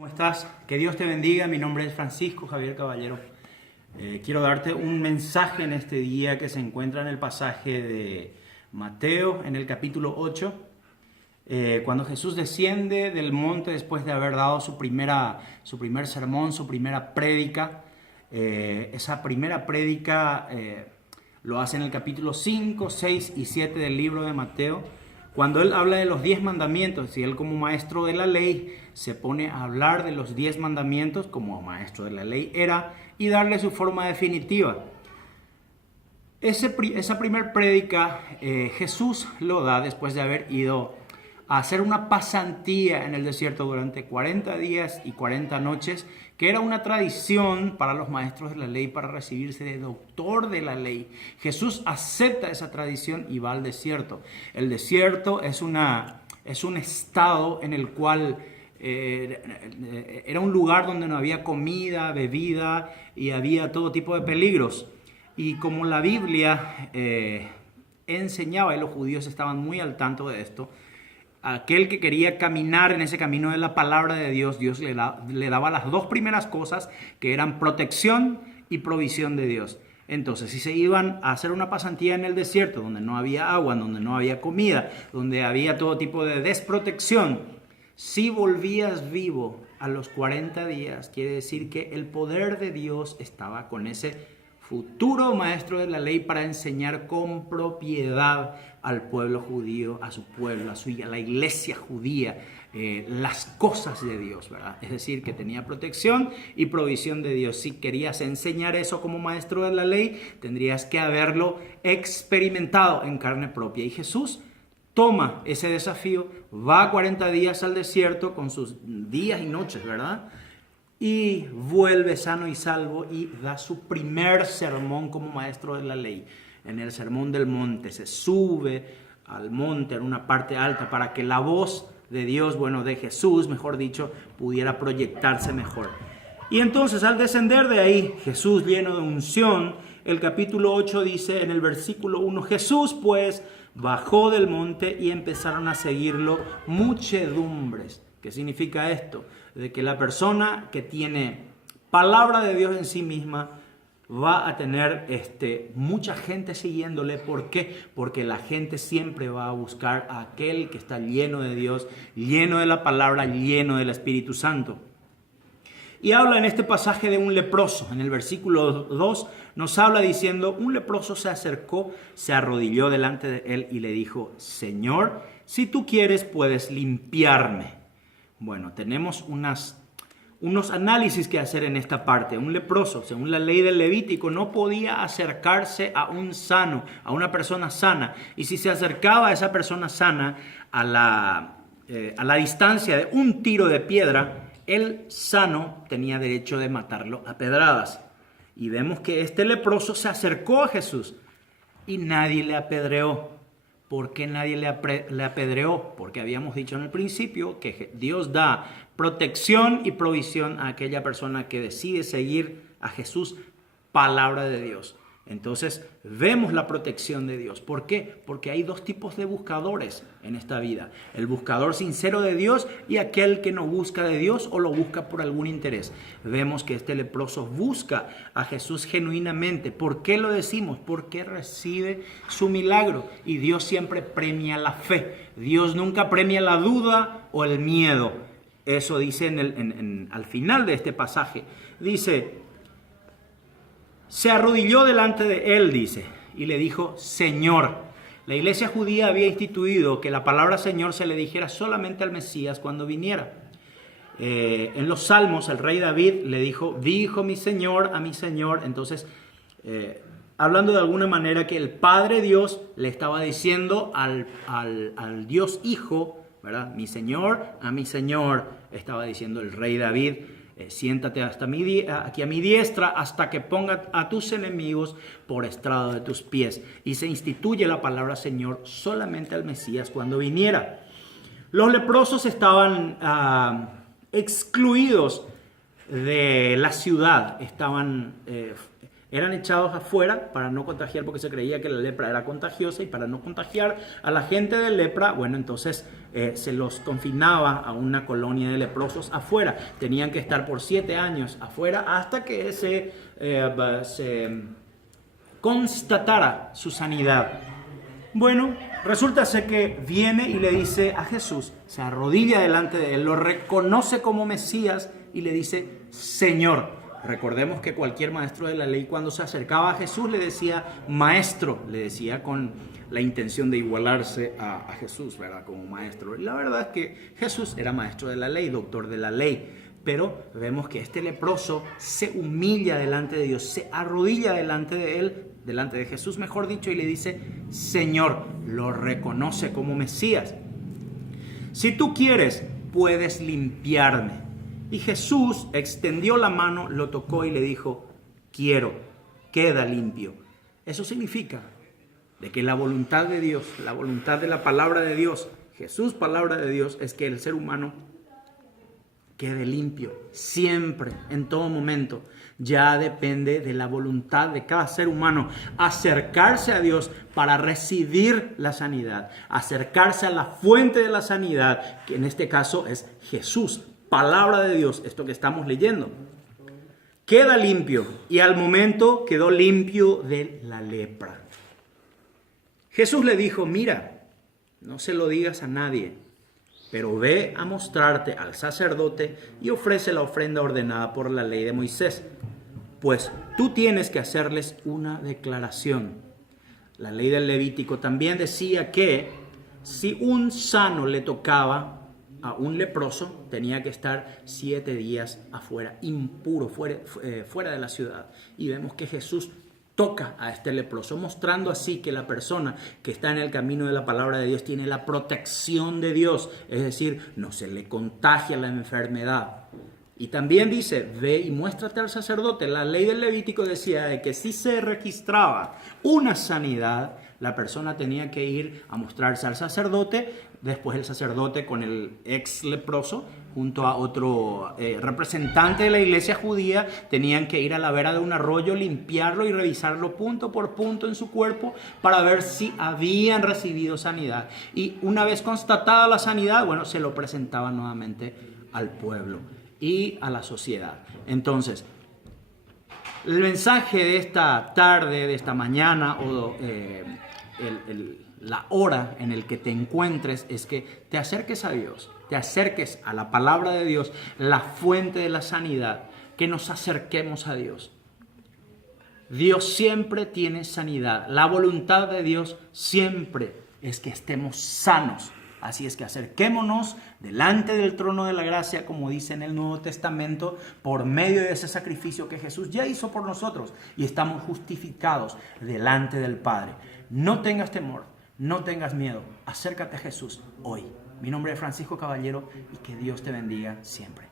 ¿Cómo estás? Que Dios te bendiga. Mi nombre es Francisco Javier Caballero. Quiero darte un mensaje en este día que se encuentra en el pasaje de Mateo, en el capítulo 8, cuando Jesús desciende del monte después de haber dado su primer sermón, su primera prédica. Esa primera prédica lo hace en el capítulo 5, 6 y 7 del libro de Mateo, cuando él habla de los 10 mandamientos, y él como maestro de la ley se pone a hablar de los 10 mandamientos como maestro de la ley era, y darle su forma definitiva. Esa primer prédica Jesús lo da después de haber ido a hacer una pasantía en el desierto durante 40 días y 40 noches, que era una tradición para los maestros de la ley para recibirse de doctor de la ley. Jesús acepta esa tradición y va al desierto. El desierto es un estado en el cual era un lugar donde no había comida, bebida y había todo tipo de peligros. Y como la Biblia enseñaba, y los judíos estaban muy al tanto de esto, aquel que quería caminar en ese camino de la palabra de Dios, Dios le daba las dos primeras cosas, que eran protección y provisión de Dios. Entonces, si se iban a hacer una pasantía en el desierto, donde no había agua, donde no había comida, donde había todo tipo de desprotección, si volvías vivo a los 40 días, quiere decir que el poder de Dios estaba con ese futuro maestro de la ley para enseñar con propiedad al pueblo judío, a su pueblo, a la iglesia judía, las cosas de Dios, ¿verdad? Es decir, que tenía protección y provisión de Dios. Si querías enseñar eso como maestro de la ley, tendrías que haberlo experimentado en carne propia. Y Jesús toma ese desafío, va 40 días al desierto con sus días y noches, ¿verdad? Y vuelve sano y salvo y da su primer sermón como maestro de la ley. En el sermón del monte se sube al monte en una parte alta para que la voz de Dios, de Jesús, mejor dicho, pudiera proyectarse mejor. Y entonces al descender de ahí, Jesús lleno de unción, el capítulo 8 dice en el versículo 1, Jesús pues bajó del monte y empezaron a seguirlo muchedumbres. ¿Qué significa esto? De que la persona que tiene palabra de Dios en sí misma va a tener mucha gente siguiéndole. ¿Por qué? Porque la gente siempre va a buscar a aquel que está lleno de Dios, lleno de la palabra, lleno del Espíritu Santo. Y habla en este pasaje de un leproso. En el versículo 2 nos habla diciendo, un leproso se acercó, se arrodilló delante de él y le dijo, Señor, si tú quieres puedes limpiarme. Bueno, tenemos unos análisis que hacer en esta parte. Un leproso, según la ley del Levítico, no podía acercarse a un sano, a una persona sana. Y si se acercaba a esa persona sana a la distancia de un tiro de piedra, el sano tenía derecho de matarlo a pedradas. Y vemos que este leproso se acercó a Jesús y nadie le apedreó. ¿Por qué nadie le apedreó? Porque habíamos dicho en el principio que Dios da protección y provisión a aquella persona que decide seguir a Jesús, palabra de Dios. Entonces vemos la protección de Dios. ¿Por qué? Porque hay dos tipos de buscadores en esta vida. El buscador sincero de Dios y aquel que no busca de Dios o lo busca por algún interés. Vemos que este leproso busca a Jesús genuinamente. ¿Por qué lo decimos? Porque recibe su milagro. Y Dios siempre premia la fe. Dios nunca premia la duda o el miedo. Eso dice al final de este pasaje. Dice, se arrodilló delante de él, dice, y le dijo, Señor. La iglesia judía había instituido que la palabra Señor se le dijera solamente al Mesías cuando viniera. En los Salmos, el rey David le dijo mi Señor a mi Señor. Entonces, hablando de alguna manera que el Padre Dios le estaba diciendo al Dios Hijo, ¿verdad? Mi Señor a mi Señor, estaba diciendo el rey David. Siéntate aquí a mi diestra hasta que ponga a tus enemigos por estrado de tus pies. Y se instituye la palabra Señor solamente al Mesías cuando viniera. Los leprosos estaban excluidos de la ciudad, estaban Eran echados afuera para no contagiar, porque se creía que la lepra era contagiosa, y para no contagiar a la gente de lepra, bueno, entonces se los confinaba a una colonia de leprosos afuera. Tenían que estar por 7 años afuera hasta que se constatara su sanidad. Bueno, resulta ser que viene y le dice a Jesús, se arrodilla delante de él, lo reconoce como Mesías y le dice, Señor. Recordemos que cualquier maestro de la ley, cuando se acercaba a Jesús, le decía maestro, le decía con la intención de igualarse a Jesús, ¿verdad? Como maestro. Y la verdad es que Jesús era maestro de la ley, doctor de la ley. Pero vemos que este leproso se humilla delante de Dios, se arrodilla delante de él, delante de Jesús, mejor dicho, y le dice, Señor, lo reconoce como Mesías. Si tú quieres, puedes limpiarme. Y Jesús extendió la mano, lo tocó y le dijo, quiero, queda limpio. Eso significa de que la voluntad de Dios, la voluntad de la palabra de Dios, Jesús, palabra de Dios, es que el ser humano quede limpio, siempre, en todo momento. Ya depende de la voluntad de cada ser humano acercarse a Dios para recibir la sanidad, acercarse a la fuente de la sanidad, que en este caso es Jesús, palabra de Dios, esto que estamos leyendo. Queda limpio, y al momento quedó limpio de la lepra. Jesús le dijo, mira, no se lo digas a nadie, pero ve a mostrarte al sacerdote y ofrece la ofrenda ordenada por la ley de Moisés, pues tú tienes que hacerles una declaración. La ley del Levítico también decía que si un sano le tocaba a un leproso, tenía que estar 7 días afuera, impuro, fuera de la ciudad. Y vemos que Jesús toca a este leproso, mostrando así que la persona que está en el camino de la palabra de Dios tiene la protección de Dios, es decir, no se le contagia la enfermedad. Y también dice, ve y muéstrate al sacerdote. La ley del Levítico decía de que si se registraba una sanidad, la persona tenía que ir a mostrarse al sacerdote. Después el sacerdote con el ex leproso, junto a otro representante de la iglesia judía, tenían que ir a la vera de un arroyo, limpiarlo y revisarlo punto por punto en su cuerpo para ver si habían recibido sanidad. Y una vez constatada la sanidad, bueno, se lo presentaban nuevamente al pueblo y a la sociedad. Entonces, el mensaje de esta tarde, de esta mañana, o la hora en el que te encuentres, es que te acerques a Dios, te acerques a la palabra de Dios, la fuente de la sanidad, que nos acerquemos a Dios. Dios siempre tiene sanidad. La voluntad de Dios siempre es que estemos sanos. Así es que acerquémonos delante del trono de la gracia, como dice en el Nuevo Testamento, por medio de ese sacrificio que Jesús ya hizo por nosotros, y estamos justificados delante del Padre. No tengas temor, no tengas miedo, acércate a Jesús hoy. Mi nombre es Francisco Caballero y que Dios te bendiga siempre.